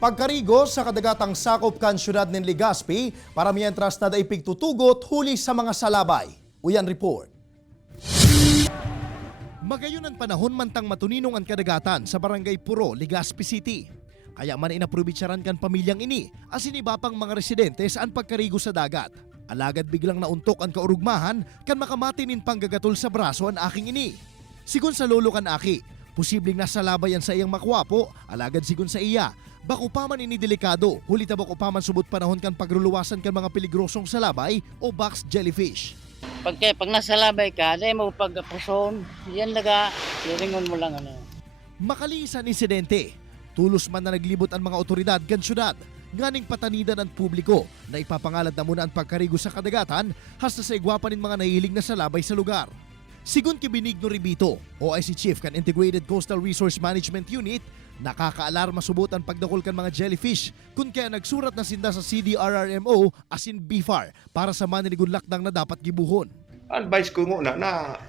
Pagkarigos sa kadagatang sakop kan syudad ng Legazpi para mientras na daipigtutugot huli sa mga salabay. Uyan report. Magayon ang panahon mantang matuninong ang kadagatan sa barangay Puro, Legazpi City. Kaya man inaprobitsaran kan pamilyang ini as inibapang mga residente sa pagkarigos sa dagat. Alagad biglang nauntok ang kaurugmahan kan makamatinin panggagatol sa braso ang aking ini. Sigun sa lolo kan aki, posibleng nasalabayan sa iyang makwapo, alagad sigun sa iya. Bako pa man ini delikado, huli tabak pa man subot panahon kan pagruluwasan kan mga peligrosong salabay o box jellyfish. Pag nasalabay ka, dahil mo pagpuson, yan laga, siringon mo lang ano. Makalisan insidente, tulos man na naglibot ang mga otoridad kan syudad, nganing patanidan ang publiko na ipapangalad na muna ang pagkarigos sa kadagatan hasta sa igwapan ng mga nahiling na salabay sa lugar. Sigun Kibinig no Ribito, OIC Chief kan Integrated Coastal Resource Management Unit, nakakaalarma subot ang pagdakol kan mga jellyfish kung kaya nagsurat na sinda sa CDRRMO as in BFAR para sa maniligun lakdang na dapat gibuhon. Advice ko muna na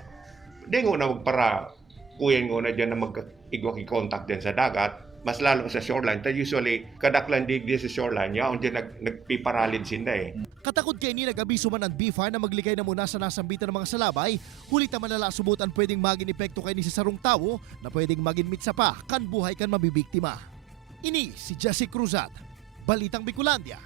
di ko na magpara kuyan ko na dyan na mag-igwak i-contact din sa dagat. Mas lalo sa shoreline. Usually, kadaklan di sa shoreline, yaon dyan nagpiparalin sinda eh. Katakot kay ni nag-abiso man ang BFAR na maglikay na muna sa nasambitan ng mga salabay, hulit na malala subutan pwedeng maging epekto kay ni sa sarong tawo na pwedeng maging mitsa pa kan buhay kan mabibiktima. Ini si Jesse Cruzat, Balitang Bicolandia.